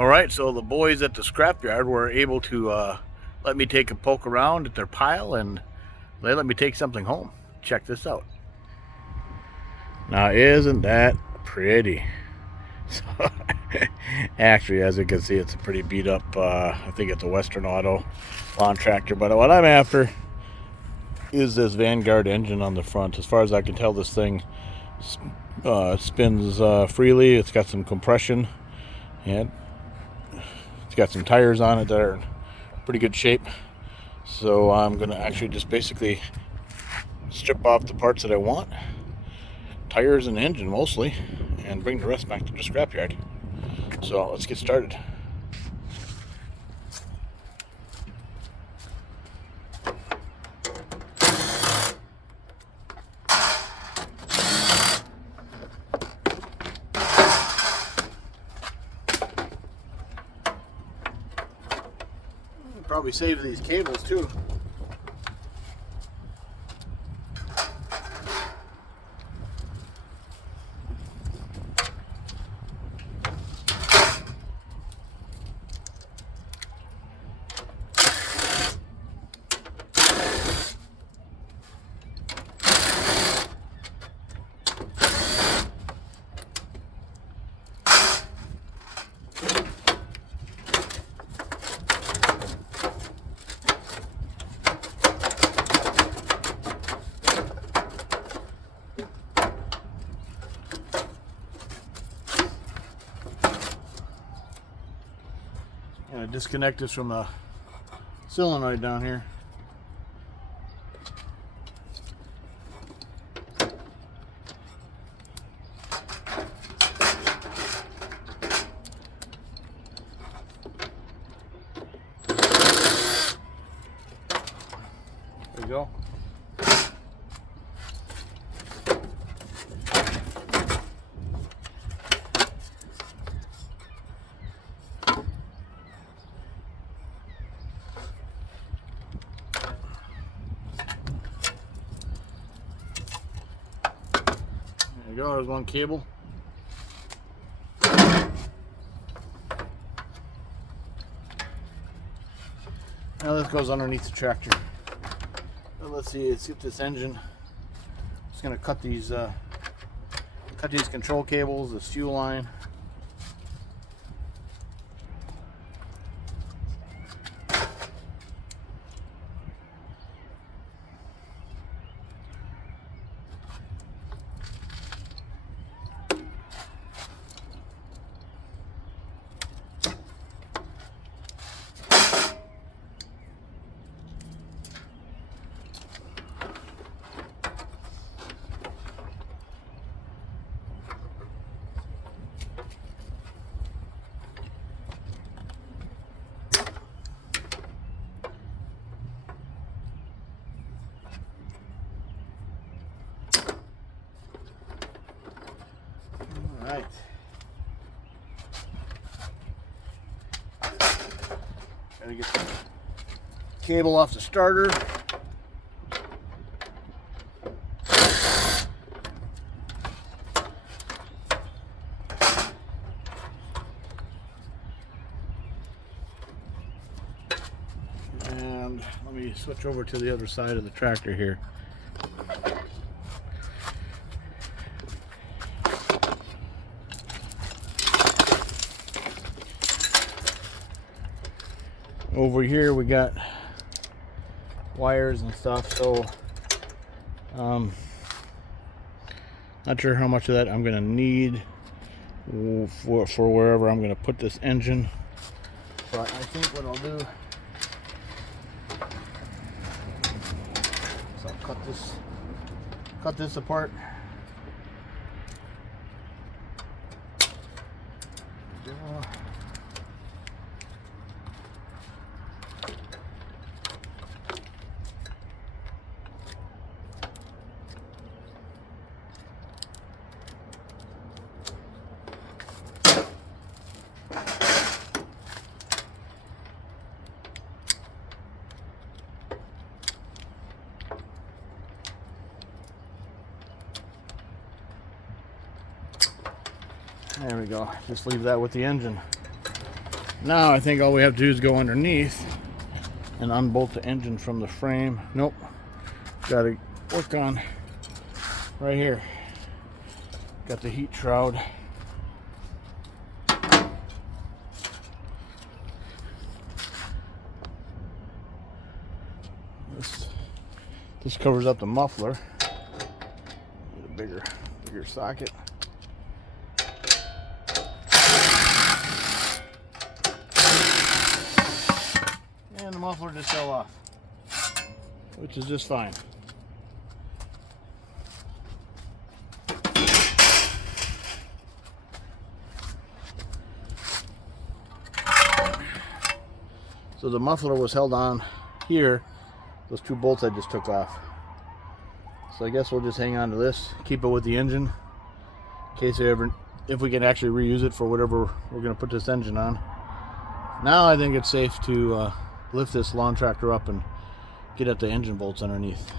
All right, so the boys at the scrapyard were able to let me take a poke around at their pile, and they let me take something home. Check this out. Now, isn't that pretty? So, actually, as you can see, it's a pretty beat up, I think it's a Western Auto lawn tractor. But what I'm after is this Vanguard engine on the front. As far as I can tell, this thing spins freely. It's got some compression, and it's got some tires on it that are in pretty good shape. So I'm going to actually just basically strip off the parts that I want, tires and engine mostly, and bring the rest back to the scrapyard. So let's get started. Probably save these cables too. Disconnect this from the solenoid down here. There you go. There you go, there's one cable. Now this goes underneath the tractor. Well, let's see if this engine. I'm just gonna cut these control cables, this fuel line. Right. Gotta get the cable off the starter. And let me switch over to the other side of the tractor here. Over here we got wires and stuff, so not sure how much of that I'm gonna need for wherever I'm gonna put this engine, but I think what I'll do is I'll cut this apart. There we go. Just leave that with the engine. Now I think all we have to do is go underneath and unbolt the engine from the frame. Nope. Got to work on right here. Got the heat shroud. This covers up the muffler. Get a bigger socket. And the muffler just fell off, which is just fine. So the muffler was held on here, those two bolts I just took off. So I guess we'll just hang on to this, keep it with the engine, in case if we can actually reuse it for whatever we're going to put this engine on. Now I think it's safe to lift this lawn tractor up and get at the engine bolts underneath.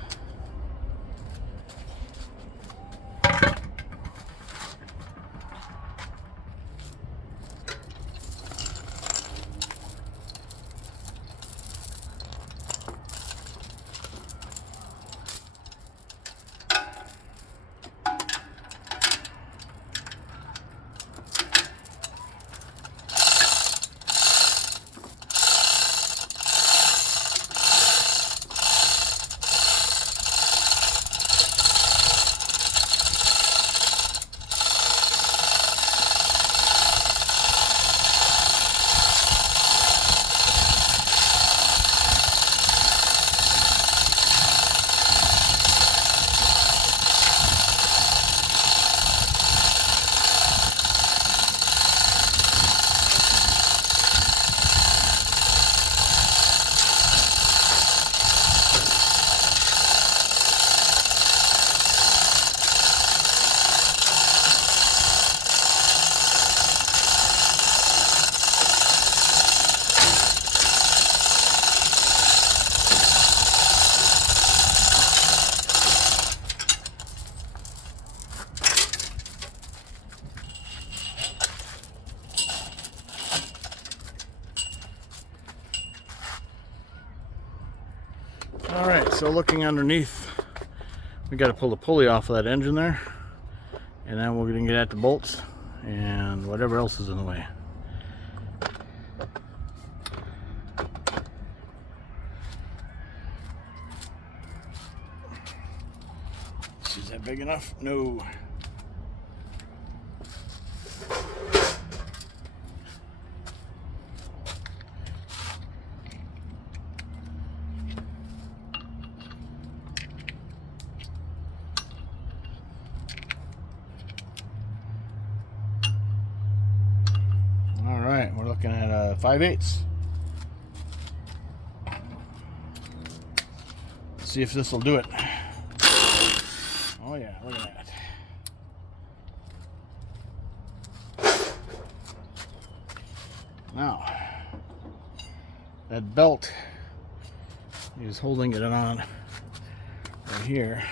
Alright, so looking underneath, we got to pull the pulley off of that engine there, and then we're going to get at the bolts and whatever else is in the way. Is that big enough? No. We're looking at 5/8. Let's see if this will do it. Oh yeah, look at that. Now, that belt is holding it on right here.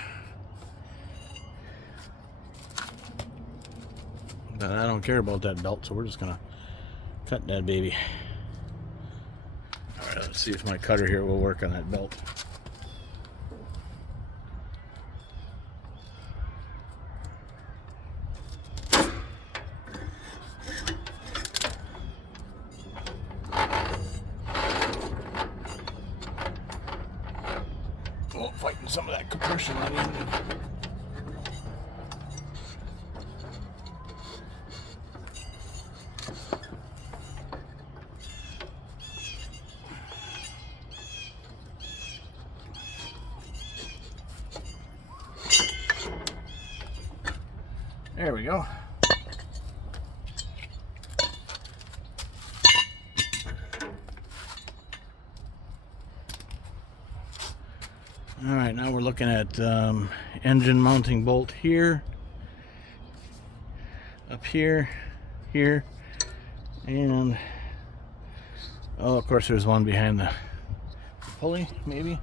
But I don't care about that belt, so we're just gonna cut that baby. Alright, let's see if my cutter here will work on that belt. Oh, fighting some of that compression on the engine. There we go. All right, now we're looking at engine mounting bolt here, up here, here, and oh, of course there's one behind the pulley, maybe.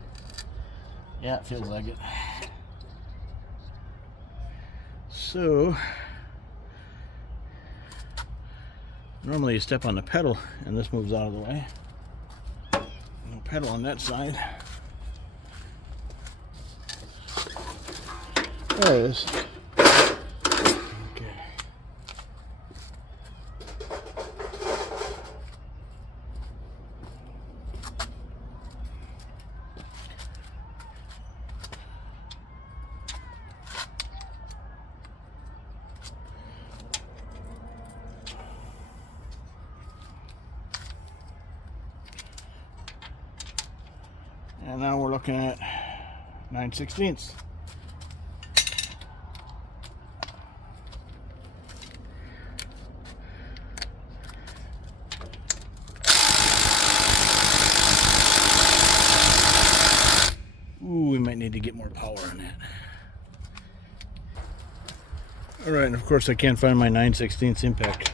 Yeah, it feels like it. So Normally you step on the pedal and this moves out of the way. No pedal on that side. There it is. Okay. And now we're looking at 9/16. Ooh, we might need to get more power on that. Alright, and of course I can't find my 9/16 impact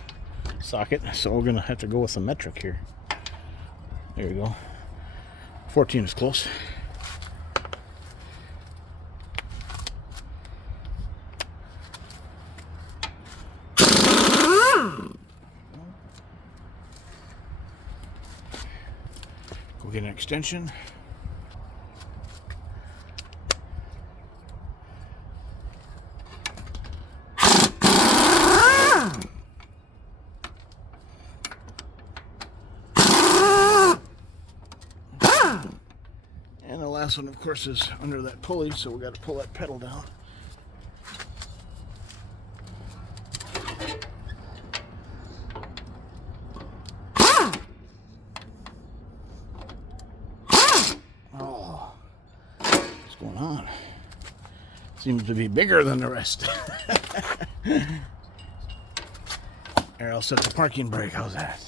socket, so we're going to have to go with the metric here. There you go. 14 is close. Go get an extension. And the last one, of course, is under that pulley, so we got to pull that pedal down. Oh, what's going on? Seems to be bigger than the rest. Here, I'll set the parking brake. How's that?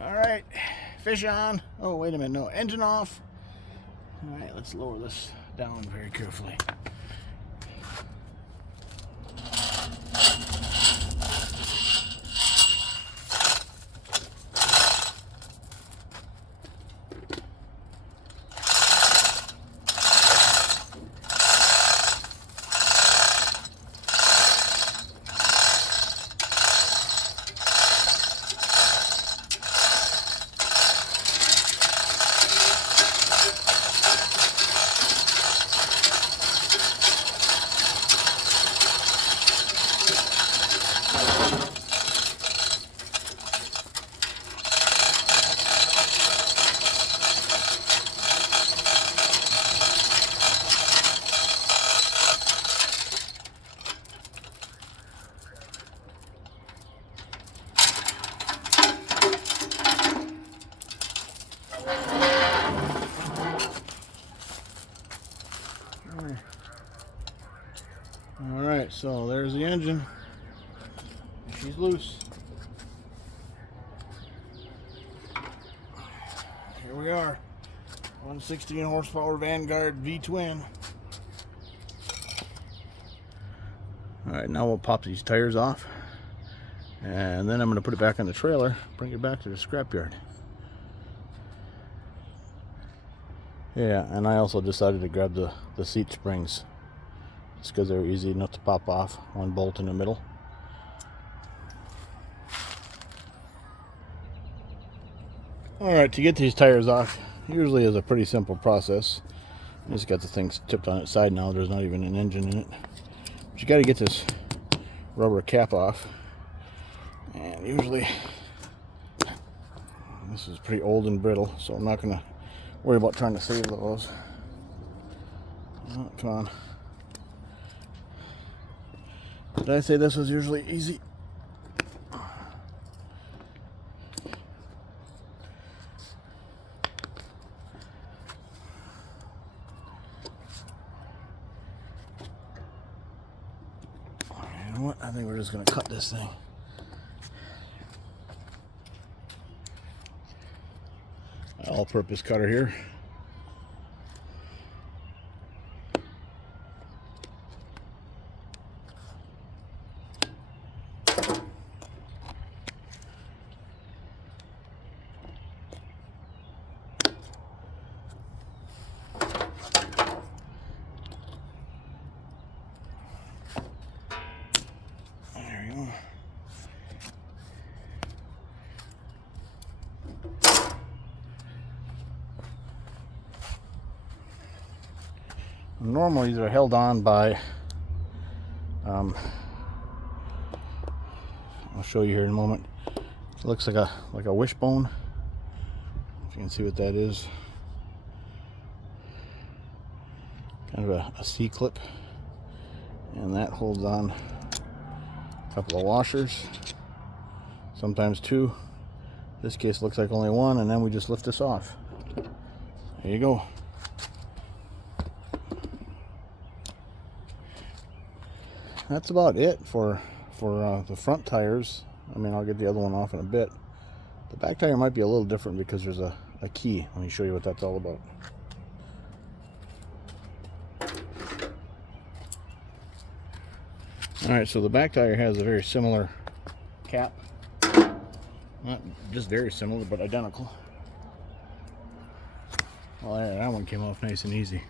Alright, fish on. Oh, wait a minute, no, engine off. Alright, let's lower this down very carefully. Alright, so there's the engine. She's loose. Here we are. 116 horsepower Vanguard V-twin. Alright, now we'll pop these tires off. And then I'm going to put it back on the trailer, bring it back to the scrapyard. Yeah, and I also decided to grab the seat springs. Just because they're easy enough to pop off. One bolt in the middle. Alright, to get these tires off usually is a pretty simple process. I just got the thing tipped on its side now. There's not even an engine in it. But you got to get this rubber cap off. And usually this is pretty old and brittle, so I'm not going to worry about trying to save those. Oh, come on. Did I say this was usually easy? You know what? I think we're just going to cut this thing. All-purpose cutter here. Normally they're held on by, I'll show you here in a moment. It looks like a wishbone. If you can see what that is. Kind of a C-clip. And that holds on a couple of washers. Sometimes two. This case looks like only one, and then we just lift this off. There you go. That's about it for the front tires. I mean, I'll get the other one off in a bit. The back tire might be a little different because there's a key. Let me show you what that's all about. Alright, so the back tire has a very similar cap. Not just very similar, but identical. Well, there, that one came off nice and easy.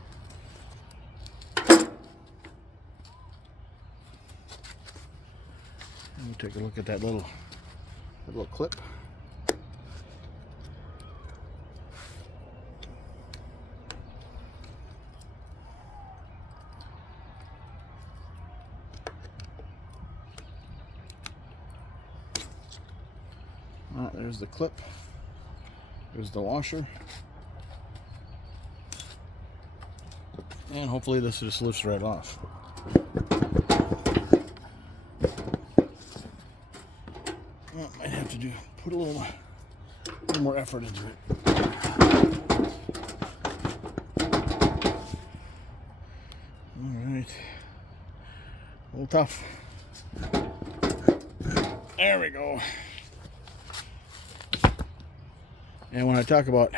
And we'll take a look at that little clip. There's the clip. There's the washer. And hopefully this just lifts right off. Well, might have to put a little more effort into it. Alright. A little tough. There we go. And when I talk about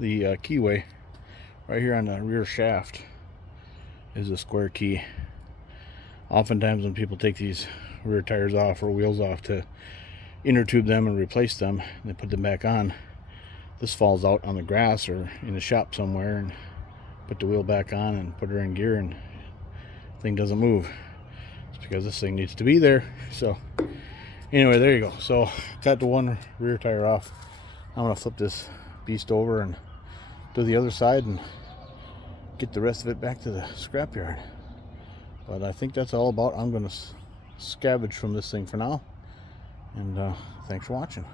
the keyway, right here on the rear shaft is a square key. Oftentimes when people take these rear tires off or wheels off to inner tube them and replace them, and they put them back on, this falls out on the grass or in the shop somewhere, and put the wheel back on and put her in gear, and the thing doesn't move. It's because this thing needs to be there. So anyway, there you go. So got the one rear tire off. I'm going to flip this beast over and do the other side and get the rest of it back to the scrapyard. But I think that's all about. I'm going to scavenge from this thing for now. And thanks for watching.